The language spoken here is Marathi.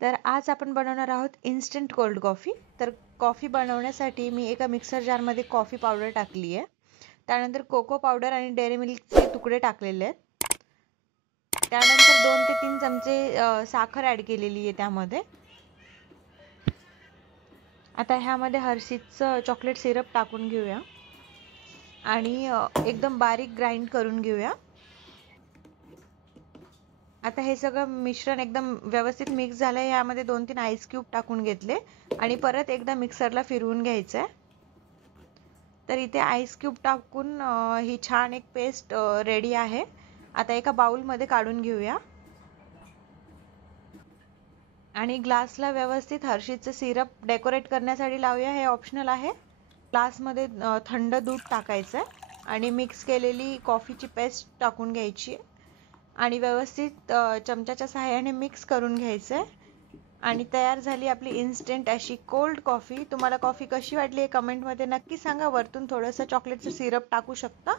तर आज आपण बनवणार आहोत इन्स्टंट कोल्ड कॉफी। तर कॉफी बनवण्यासाठी मी एका मिक्सर जार मध्ये कॉफी पावडर टाकली आहे, त्यानंतर कोको पावडर आणि डेअरी मिल्कचे तुकडे टाकलेले आहेत, त्यानंतर 2 ते 3 चमचे साखर ऍड केलेली आहे त्यामध्ये। आता ह्यामध्ये हर्षीजचं चॉकलेट सिरप टाकून घेऊया आणि एकदम बारीक ग्राइंड करून घेऊया। आता हे सगळं मिश्रण एकदम व्यवस्थित मिक्स झालं आहे, यामध्ये 2-3 आईस क्यूब टाकून घेतले आणि परत एकदा मिक्सरला फिरवून घ्यायचं आहे। तर इथे आईस क्यूब टाकून ही छान एक पेस्ट रेडी आहे। आता एका बाउल मध्ये काढून घेऊया आणि ग्लासला व्यवस्थित हर्षीजचे सिरप डेकोरेट करण्यासाठी लावूया, हे ऑप्शनल आहे। ग्लास मध्ये थंड दूध टाकायचं आणि मिक्स केलेली कॉफीची पेस्ट टाकून घ्यायची आणि व्यवस्थित चमच्याच्या सहाय्याने मिक्स करून घ्यायचं आणि तयार झाली आपली इन्स्टंट अशी कोल्ड कॉफी। तुम्हाला कॉफी कशी वाटली हे कमेंट मध्ये नक्की सांगा। वरतून थोडंसं चॉकलेटचं सिरप टाकू शकता।